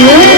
you.